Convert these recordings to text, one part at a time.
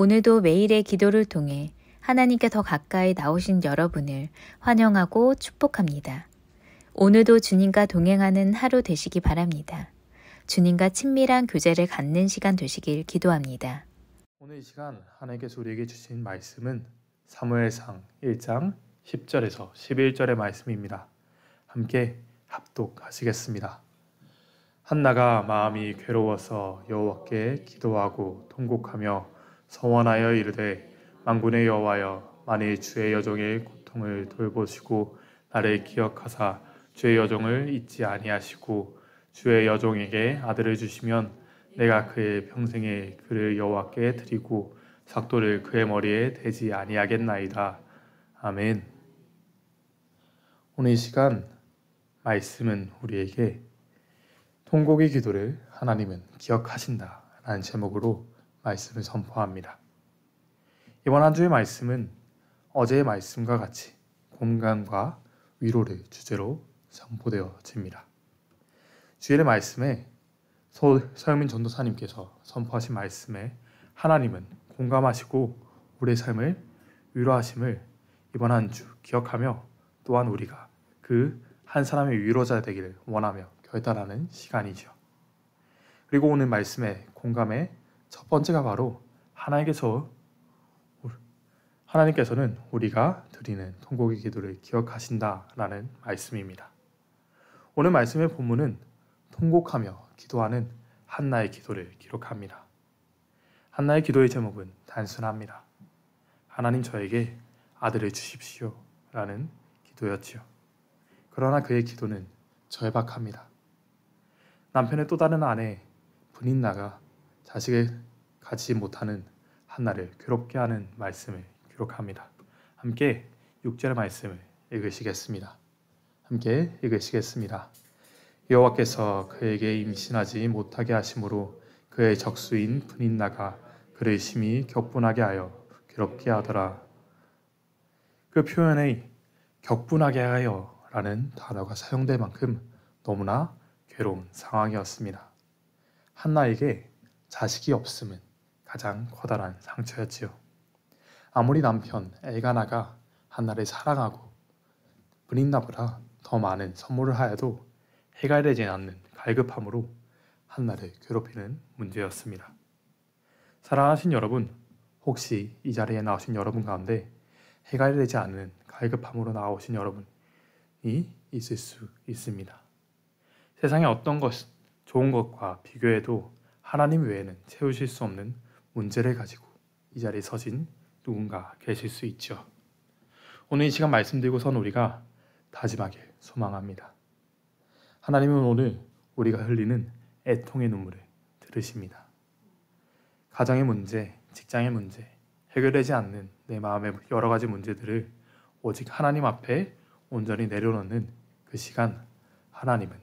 오늘도 매일의 기도를 통해 하나님께 더 가까이 나오신 여러분을 환영하고 축복합니다. 오늘도 주님과 동행하는 하루 되시기 바랍니다. 주님과 친밀한 교제를 갖는 시간 되시길 기도합니다. 오늘 이 시간 하나님께서 우리에게 주신 말씀은 사무엘상 1장 10절에서 11절의 말씀입니다. 함께 합독하시겠습니다. 한나가 마음이 괴로워서 여호와께 기도하고 통곡하며 서원하여 이르되 만군의 여호와여, 만일 주의 여종의 고통을 돌보시고 나를 기억하사 주의 여종을 잊지 아니하시고 주의 여종에게 아들을 주시면 내가 그의 평생에 그를 여호와께 드리고 삭도를 그의 머리에 대지 아니하겠나이다. 아멘. 오늘 이 시간 말씀은 우리에게 통곡의 기도를 하나님은 기억하신다 라는 제목으로 말씀을 선포합니다. 이번 한 주의 말씀은 어제의 말씀과 같이 공감과 위로를 주제로 선포되어집니다. 주일의 말씀에 서영민 전도사님께서 선포하신 말씀에 하나님은 공감하시고 우리의 삶을 위로하심을 이번 한 주 기억하며 또한 우리가 그 한 사람의 위로자 되기를 원하며 결단하는 시간이죠. 그리고 오늘 말씀의 공감의 첫 번째가 바로 하나님께서는 우리가 드리는 통곡의 기도를 기억하신다라는 말씀입니다. 오늘 말씀의 본문은 통곡하며 기도하는 한나의 기도를 기록합니다. 한나의 기도의 제목은 단순합니다. 하나님 저에게 아들을 주십시오 라는 기도였지요. 그러나 그의 기도는 절박합니다. 남편의 또 다른 아내 브닌나가 자식을 가지지 못하는 한나를 괴롭게 하는 말씀을 기록합니다. 함께 6절의 말씀을 읽으시겠습니다. 함께 읽으시겠습니다. 여호와께서 그에게 임신하지 못하게 하심으로 그의 적수인 브닌나가 그를 심히 격분하게 하여 괴롭게 하더라. 그 표현의 격분하게 하여 라는 단어가 사용될 만큼 너무나 괴로운 상황이었습니다. 한나에게 자식이 없음은 가장 커다란 상처였지요. 아무리 남편 엘가나가 한나를 사랑하고 브닌나보다 더 많은 선물을 하여도 해결되지 않는 갈급함으로 한나를 괴롭히는 문제였습니다. 사랑하신 여러분, 혹시 이 자리에 나오신 여러분 가운데 해결되지 않는 갈급함으로 나오신 여러분이 있을 수 있습니다. 세상의 어떤 것, 좋은 것과 비교해도 하나님 외에는 채우실 수 없는 문제를 가지고 이 자리에 서신 누군가 계실 수 있죠. 오늘 이 시간 말씀드리고선 우리가 다짐하길 소망합니다. 하나님은 오늘 우리가 흘리는 애통의 눈물을 들으십니다. 가정의 문제, 직장의 문제, 해결되지 않는 내 마음의 여러 가지 문제들을 오직 하나님 앞에 온전히 내려놓는 그 시간, 하나님은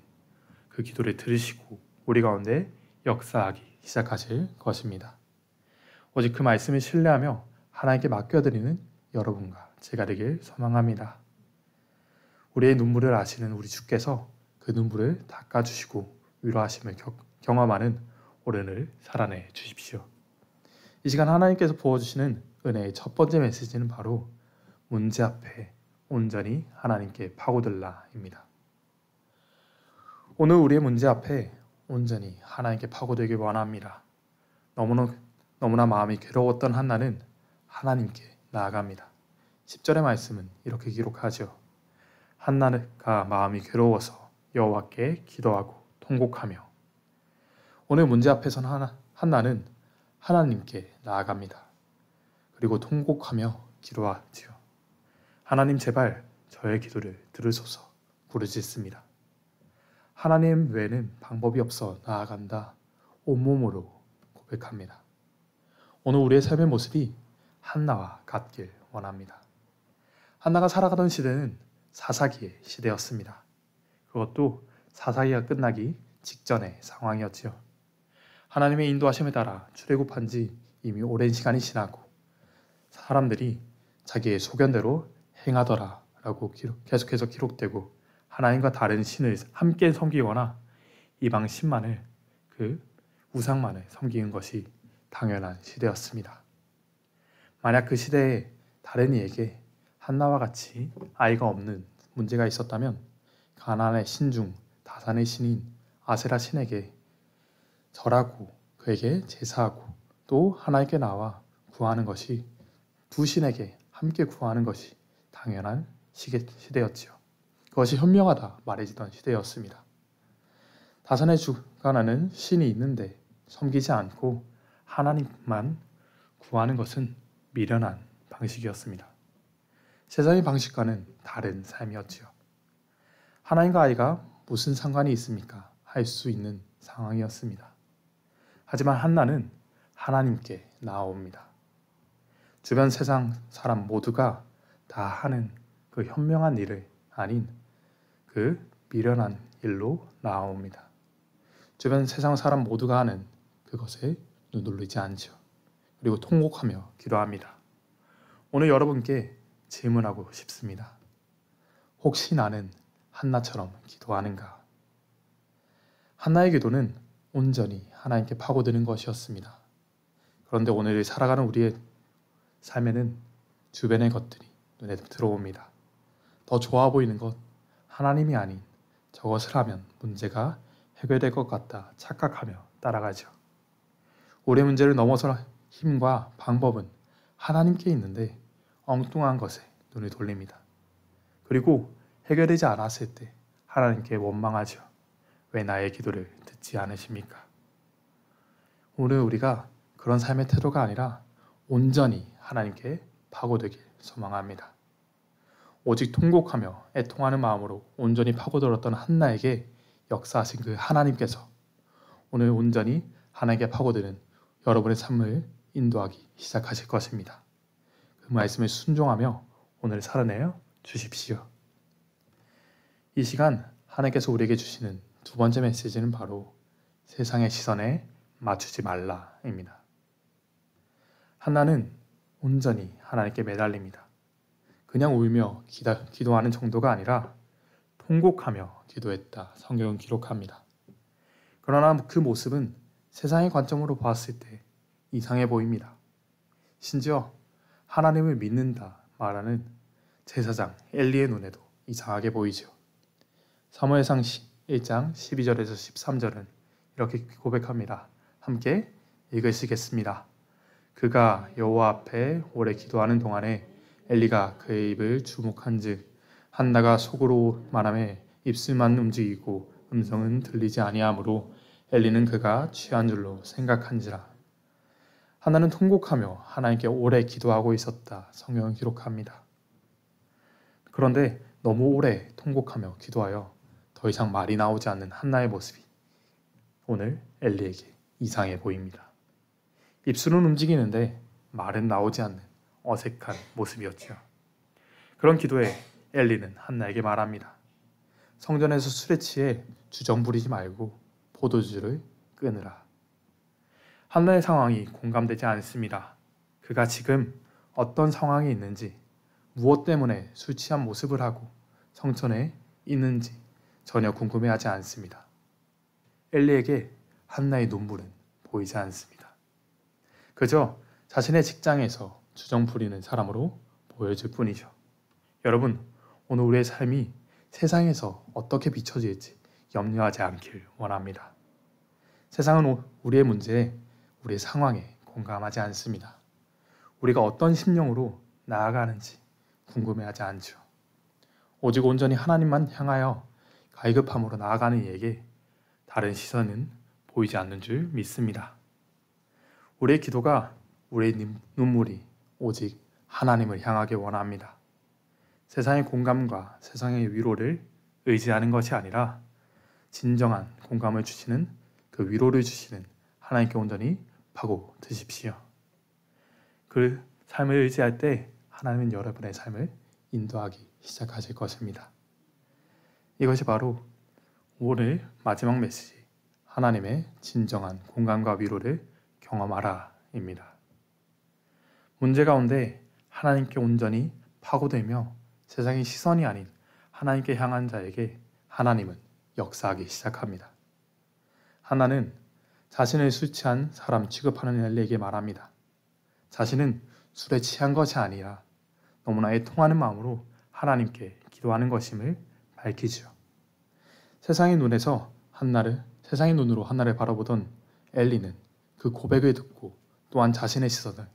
그 기도를 들으시고 우리 가운데 역사하기 시작하실 것입니다. 오직 그 말씀을 신뢰하며 하나님께 맡겨드리는 여러분과 제가 되길 소망합니다. 우리의 눈물을 아시는 우리 주께서 그 눈물을 닦아주시고 위로하심을 경험하는 오늘을 살아내 주십시오. 이 시간 하나님께서 부어주시는 은혜의 첫 번째 메시지는 바로 문제 앞에 온전히 하나님께 파고들라입니다. 오늘 우리의 문제 앞에 온전히 하나님께 파고들길 원합니다. 너무나 마음이 괴로웠던 한나는 하나님께 나아갑니다. 10절의 말씀은 이렇게 기록하죠. 한나가 마음이 괴로워서 여호와께 기도하고 통곡하며. 오늘 문제 앞에서는 한나는 하나님께 나아갑니다. 그리고 통곡하며 기도하지요. 하나님 제발 저의 기도를 들으소서 부르짖습니다. 하나님 외에는 방법이 없어 나아간다. 온몸으로 고백합니다. 오늘 우리의 삶의 모습이 한나와 같길 원합니다. 한나가 살아가던 시대는 사사기의 시대였습니다. 그것도 사사기가 끝나기 직전의 상황이었지요. 하나님의 인도하심에 따라 출애굽한 지 이미 오랜 시간이 지나고 사람들이 자기의 소견대로 행하더라 라고 계속해서 기록되고 하나님과 다른 신을 함께 섬기거나 이방 신만을 그 우상만을 섬기는 것이 당연한 시대였습니다. 만약 그 시대에 다른 이에게 한나와 같이 아이가 없는 문제가 있었다면 가나안의 신 중 다산의 신인 아세라 신에게 절하고 그에게 제사하고 또 하나님께 나와 구하는 것이 두 신에게 함께 구하는 것이 당연한 시대였지요. 그것이 현명하다 말해지던 시대였습니다. 다산의 주가나는 신이 있는데 섬기지 않고 하나님만 구하는 것은 미련한 방식이었습니다. 세상의 방식과는 다른 삶이었지요. 하나님과 아이가 무슨 상관이 있습니까? 할 수 있는 상황이었습니다. 하지만 한나는 하나님께 나아옵니다. 주변 세상 사람 모두가 다 하는 그 현명한 일을 아닌 그 미련한 일로 나아옵니다. 주변 세상 사람 모두가 하는 그것에 눈돌리지 않죠. 그리고 통곡하며 기도합니다. 오늘 여러분께 질문하고 싶습니다. 혹시 나는 한나처럼 기도하는가? 한나의 기도는 온전히 하나님께 파고드는 것이었습니다. 그런데 오늘 살아가는 우리의 삶에는 주변의 것들이 눈에 들어옵니다. 더 좋아 보이는 것, 하나님이 아닌 저것을 하면 문제가 해결될 것 같다 착각하며 따라가죠. 우리의 문제를 넘어설 힘과 방법은 하나님께 있는데 엉뚱한 것에 눈을 돌립니다. 그리고 해결되지 않았을 때 하나님께 원망하죠. 왜 나의 기도를 듣지 않으십니까? 오늘 우리가 그런 삶의 태도가 아니라 온전히 하나님께 파고들길 소망합니다. 오직 통곡하며 애통하는 마음으로 온전히 파고들었던 한나에게 역사하신 그 하나님께서 오늘 온전히 하나님께 파고드는 여러분의 삶을 인도하기 시작하실 것입니다. 그 말씀을 순종하며 오늘 살아내어 주십시오. 이 시간 하나님께서 우리에게 주시는 두 번째 메시지는 바로 세상의 시선에 맞추지 말라입니다. 한나는 온전히 하나님께 매달립니다. 그냥 울며 기도하는 정도가 아니라 통곡하며 기도했다 성경은 기록합니다. 그러나 그 모습은 세상의 관점으로 보았을 때 이상해 보입니다. 심지어 하나님을 믿는다 말하는 제사장 엘리의 눈에도 이상하게 보이죠. 사무엘상 1장 12절에서 13절은 이렇게 고백합니다. 함께 읽으시겠습니다. 그가 여호와 앞에 오래 기도하는 동안에 엘리가 그의 입을 주목한즉 한나가 속으로 말하며 입술만 움직이고 음성은 들리지 아니하므로 엘리는 그가 취한 줄로 생각한지라. 한나는 통곡하며 하나님께 오래 기도하고 있었다 성경은 기록합니다. 그런데 너무 오래 통곡하며 기도하여 더 이상 말이 나오지 않는 한나의 모습이 오늘 엘리에게 이상해 보입니다. 입술은 움직이는데 말은 나오지 않는 어색한 모습이었죠. 그런 기도에 엘리는 한나에게 말합니다. 성전에서 술에 취해 주정 부리지 말고 포도주를 끊으라. 한나의 상황이 공감되지 않습니다. 그가 지금 어떤 상황이 있는지, 무엇 때문에 술 취한 모습을 하고 성전에 있는지 전혀 궁금해하지 않습니다. 엘리에게 한나의 눈물은 보이지 않습니다. 그저 자신의 직장에서 주정 부리는 사람으로 보여질 뿐이죠. 여러분, 오늘 우리의 삶이 세상에서 어떻게 비춰질지 염려하지 않길 원합니다. 세상은 우리의 문제에, 우리의 상황에 공감하지 않습니다. 우리가 어떤 심령으로 나아가는지 궁금해하지 않죠. 오직 온전히 하나님만 향하여 갈급함으로 나아가는 이에게 다른 시선은 보이지 않는 줄 믿습니다. 우리의 기도가, 우리의 눈물이 오직 하나님을 향하게 원합니다. 세상의 공감과 세상의 위로를 의지하는 것이 아니라 진정한 공감을 주시는 그 위로를 주시는 하나님께 온전히 파고 드십시오. 그 삶을 의지할 때 하나님은 여러분의 삶을 인도하기 시작하실 것입니다. 이것이 바로 오늘 마지막 메시지, 하나님의 진정한 공감과 위로를 경험하라입니다. 문제 가운데 하나님께 온전히 파고들며 세상의 시선이 아닌 하나님께 향한 자에게 하나님은 역사하기 시작합니다. 하나는 자신을 술 취한 사람 취급하는 엘리에게 말합니다. 자신은 술에 취한 것이 아니라 너무나 애통하는 마음으로 하나님께 기도하는 것임을 밝히지요. 세상의 눈으로 한나를 바라보던 엘리는 그 고백을 듣고 또한 자신의 시선을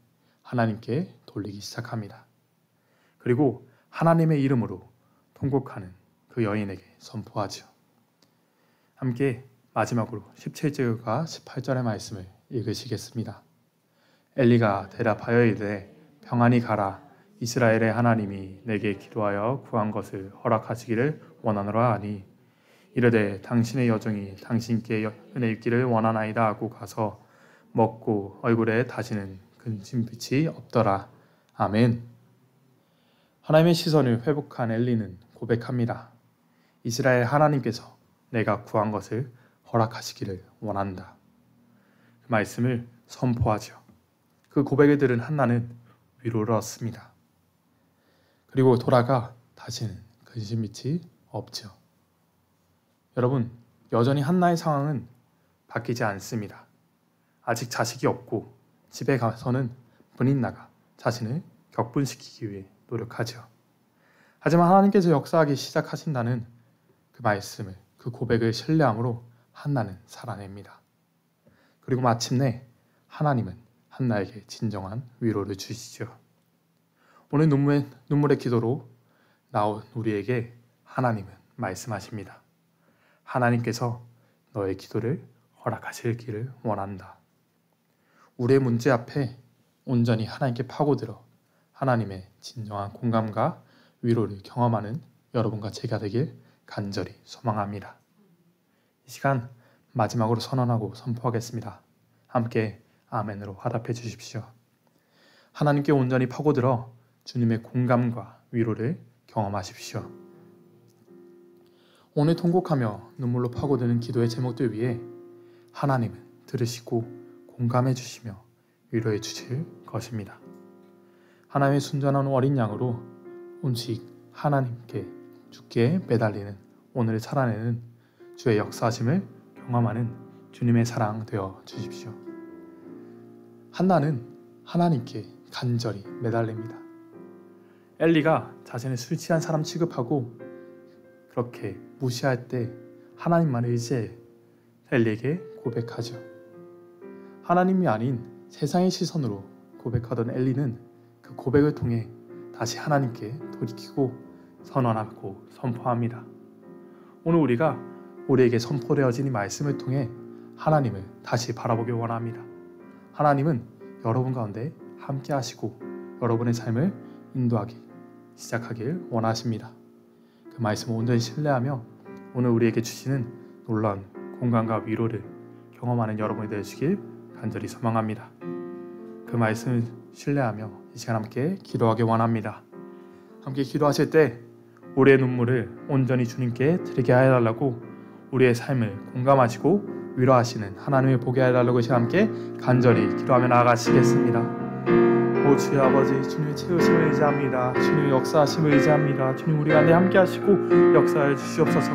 하나님께 돌리기 시작합니다. 그리고 하나님의 이름으로 통곡하는 그 여인에게 선포하지요. 함께 마지막으로 17절과 18절의 말씀을 읽으시겠습니다. 엘리가 대답하여 이르되 평안히 가라. 이스라엘의 하나님이 내게 기도하여 구한 것을 허락하시기를 원하노라 하니 이르되 당신의 여종이 당신께 은혜 입기를 원하나이다 하고 가서 먹고 얼굴에 다시는 근심빛이 없더라. 아멘. 하나님의 시선을 회복한 엘리는 고백합니다. 이스라엘 하나님께서 내가 구한 것을 허락하시기를 원한다. 그 말씀을 선포하죠. 그 고백을 들은 한나는 위로를 얻습니다. 그리고 돌아가 다시는 근심빛이 없죠. 여러분, 여전히 한나의 상황은 바뀌지 않습니다. 아직 자식이 없고 집에 가서는 분인 나가 자신을 격분시키기 위해 노력하죠. 하지만 하나님께서 역사하기 시작하신다는 그 말씀을, 그 고백을 신뢰함으로 한나는 살아냅니다. 그리고 마침내 하나님은 한나에게 진정한 위로를 주시죠. 오늘 눈물의 기도로 나온 우리에게 하나님은 말씀하십니다. 하나님께서 너의 기도를 허락하시기를 원한다. 우리의 문제 앞에 온전히 하나님께 파고들어 하나님의 진정한 공감과 위로를 경험하는 여러분과 제가 되길 간절히 소망합니다. 이 시간 마지막으로 선언하고 선포하겠습니다. 함께 아멘으로 화답해 주십시오. 하나님께 온전히 파고들어 주님의 공감과 위로를 경험하십시오. 오늘 통곡하며 눈물로 파고드는 기도의 제목들 위해 하나님은 들으시고 공감해 주시며 위로해 주실 것입니다. 하나님의 순전한 어린 양으로 온직 하나님께 주께 매달리는 오늘을 살아내는 주의 역사하심을 경험하는 주님의 사랑 되어 주십시오. 한나는 하나님께 간절히 매달립니다. 엘리가 자신을 술 취한 사람 취급하고 그렇게 무시할 때 하나님만 의지해 엘리에게 고백하죠. 하나님이 아닌 세상의 시선으로 고백하던 엘리는 그 고백을 통해 다시 하나님께 돌이키고 선언하고 선포합니다. 오늘 우리가 우리에게 선포되어진 이 말씀을 통해 하나님을 다시 바라보길 원합니다. 하나님은 여러분 가운데 함께 하시고 여러분의 삶을 인도하기 시작하길 원하십니다. 그 말씀을 온전히 신뢰하며 오늘 우리에게 주시는 놀라운 공감과 위로를 경험하는 여러분이 되시길 간절히 소망합니다. 그 말씀을 신뢰하며 이 시간 함께 기도하길 원합니다. 함께 기도하실 때 우리의 눈물을 온전히 주님께 드리게 해달라고 우리의 삶을 공감하시고 위로하시는 하나님을 보게 해달라고 이 시간 함께 간절히 기도하며 나아가시겠습니다. 오 주여 아버지, 주님의 채우심을 의지합니다. 주님의 역사하심을 의지합니다. 주님 우리 가운데 함께 하시고 역사해 주시옵소서.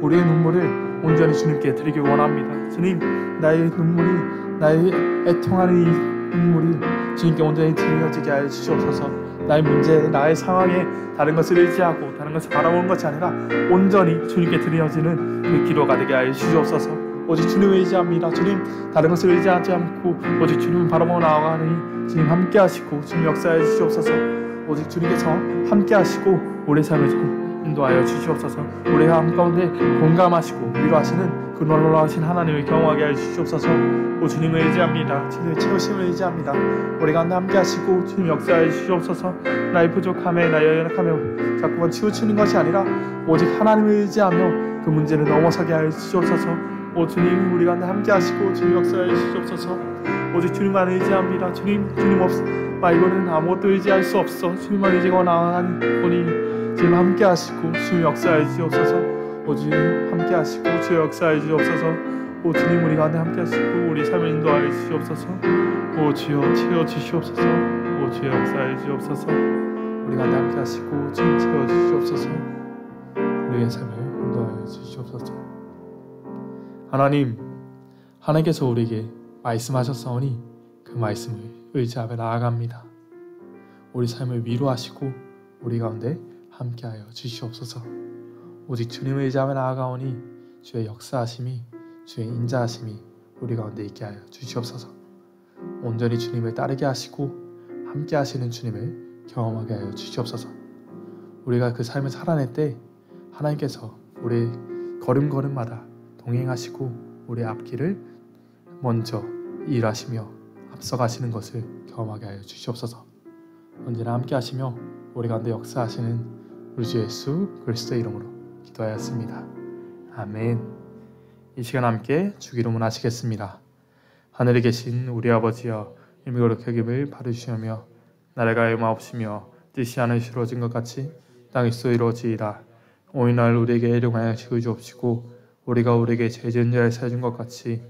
우리의 눈물을 온전히 주님께 드리길 원합니다. 주님, 나의 눈물이, 나의 애통하는 이 눈물이 주님께 온전히 드려지게 하여 주시옵소서. 나의 문제, 나의 상황에 다른 것을 의지하고 다른 것을 바라보는 것이 아니라 온전히 주님께 드려지는 그 기도가 되게 하여 주시옵소서. 오직 주님을 의지합니다. 주님, 다른 것을 의지하지 않고 오직 주님을 바라보고 나아가니 주님 함께 하시고 주님 역사해 주시옵소서. 오직 주님께서 함께 하시고 우리의 삶을 인도하여 주시옵소서. 우리의 삶 가운데 공감하시고 위로하시는 그 놀라우신 하나님을 경험하게 하여 주시옵소서. 오 주님을 의지합니다. 주님의 채우심을 의지합니다. 우리 가운데 함께 하시고 주님 역사해 주시옵소서. 나의 부족함에 나의 연약함에 자꾸만 치우치는 것이 아니라 오직 하나님을 의지하며 그 문제를 넘어서게 하여 주시옵소서. 오 주님 우리 가운데 함께 하시고 주님 역사해 주시옵소서. 오직 주님만 의지합니다. 주님 말고는 아무것도 의지할 수 없어. 주님만 의지하고 나아가는 분이 주님 함께 하시고 주님 역사해 주시옵소서. 오 주님 함께 하시고 주의 역사해 주시옵소서. 오 주님 우리 가운데 함께 하시고 우리 삶을 인도하여 주시옵소서. 오 주여 채워 주시옵소서. 오 주의 역사해 주시옵소서. 우리 가운데 함께 하시고 주님 채워 주시옵소서. 우리의 삶을 인도하여 주시옵소서. 하나님께서 우리에게 말씀하셨사오니 그 말씀을 의지하며 나아갑니다. 우리 삶을 위로하시고 우리 가운데 함께하여 주시옵소서. 오직 주님을 의지하며 나아가오니 주의 역사하심이, 주의 인자하심이 우리 가운데 있게 하여 주시옵소서. 온전히 주님을 따르게 하시고 함께 하시는 주님을 경험하게 하여 주시옵소서. 우리가 그 삶을 살아낼 때 하나님께서 우리 걸음걸음마다 동행하시고 우리 앞길을 먼저 일하시며 앞서가시는 것을 경험하게 하여 주시옵소서. 언제나 함께 하시며 우리 가운데 역사하시는 우리 주 예수 그리스도의 이름으로 기도하였습니다. 아멘. 이 시간 함께 주기도 문하시겠습니다. 하늘에 계신 우리 아버지여, 이름이 거룩히 여김을 받으시오며 나라가 얼마없으며 뜻이 하늘에서 이루어진 것 같이 땅에서 이루어지이다. 오늘날 우리에게 일용할 양식을 주옵시고 우리가 우리에게 죄 지은 자를 사해 준 것 같이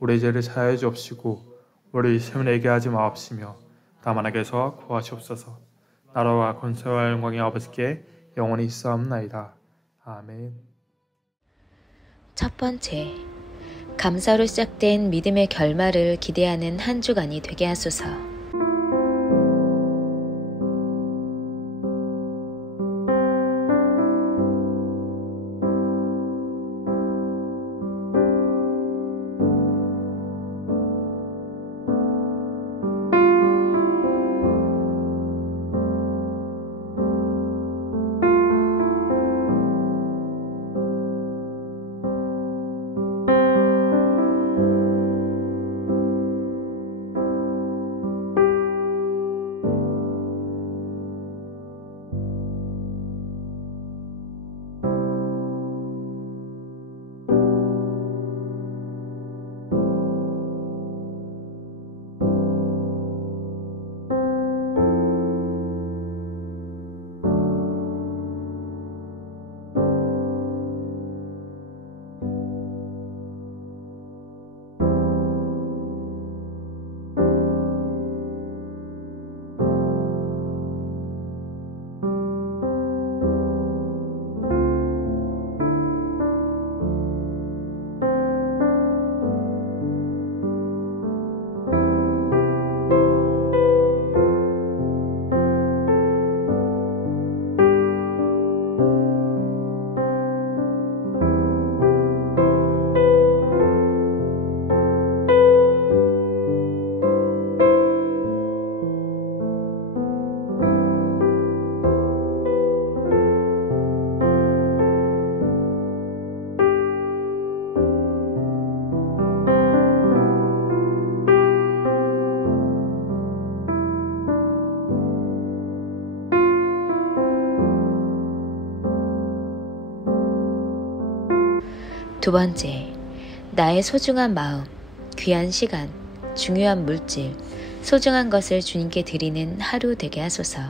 우리 죄를 사하여 주옵시고 우리 시험에 이게 하지 마옵시며 다만 악에서 구하시옵소서. 나라와 권세와 영광이 아버지께 영원히 있사옵나이다. 아멘. 첫 번째, 감사로 시작된 믿음의 결말을 기대하는 한 주간이 되게 하소서. 두 번째, 나의 소중한 마음, 귀한 시간, 중요한 물질, 소중한 것을 주님께 드리는 하루 되게 하소서.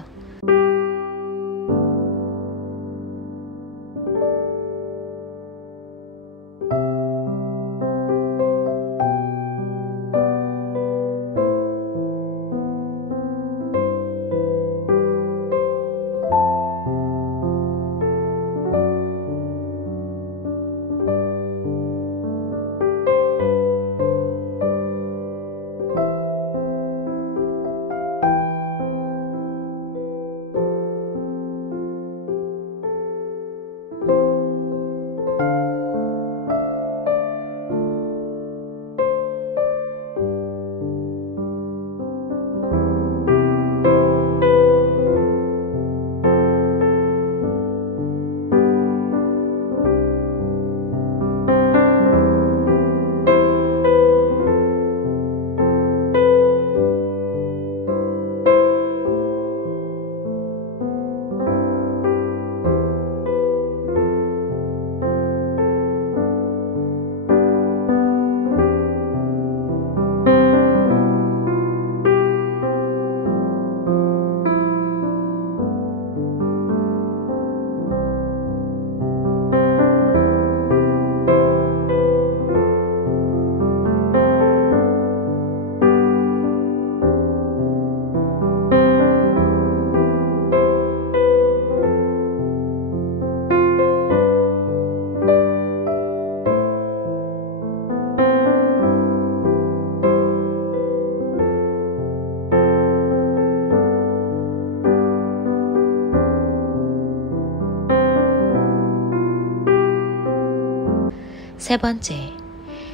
세 번째,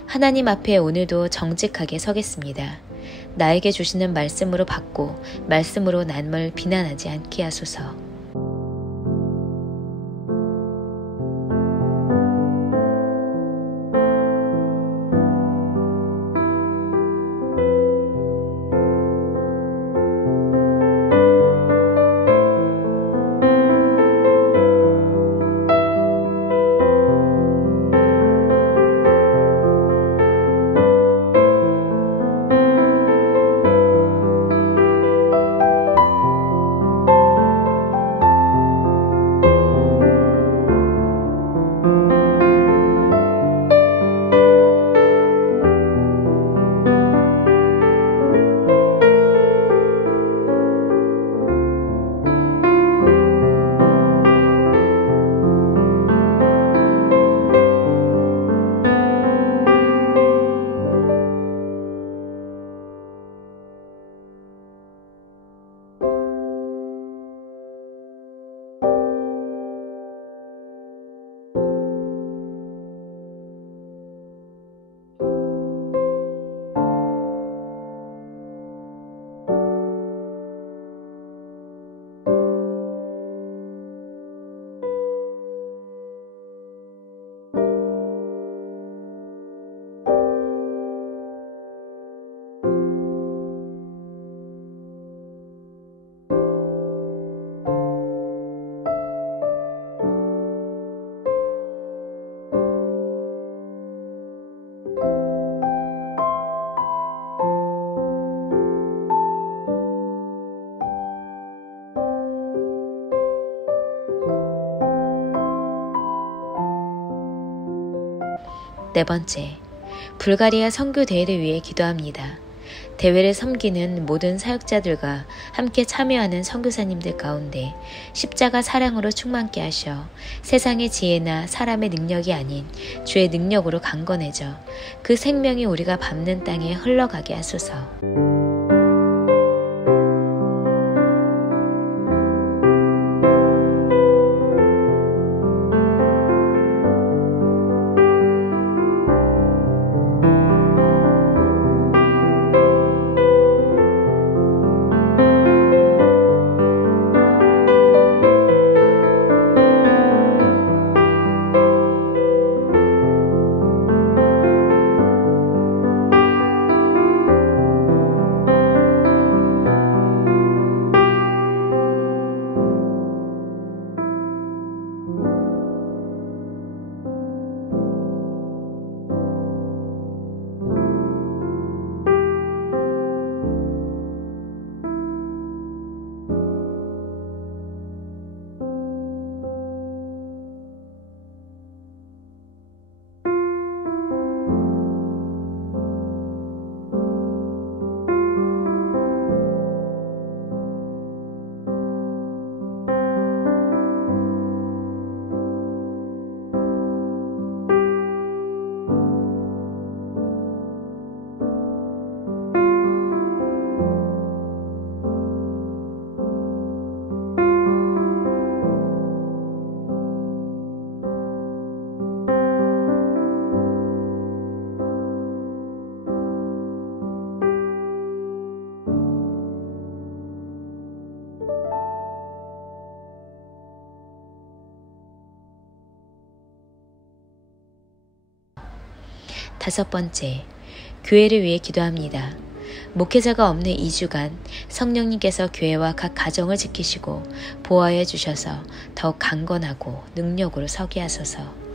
하나님 앞에 오늘도 정직하게 서겠습니다. 나에게 주시는 말씀으로 받고 말씀으로 남을 비난하지 않게 하소서. 네 번째, 불가리아 선교 대회를 위해 기도합니다. 대회를 섬기는 모든 사역자들과 함께 참여하는 선교사님들 가운데 십자가 사랑으로 충만케 하셔 세상의 지혜나 사람의 능력이 아닌 주의 능력으로 강건해져 그 생명이 우리가 밟는 땅에 흘러가게 하소서. 다섯 번째, 교회를 위해 기도합니다. 목회자가 없는 2주간 성령님께서 교회와 각 가정을 지키시고 보호하여 주셔서 더욱 강건하고 능력으로 서게 하소서.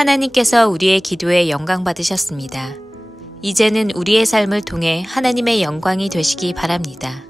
하나님께서 우리의 기도에 영광 받으셨습니다. 이제는 우리의 삶을 통해 하나님의 영광이 되시기 바랍니다.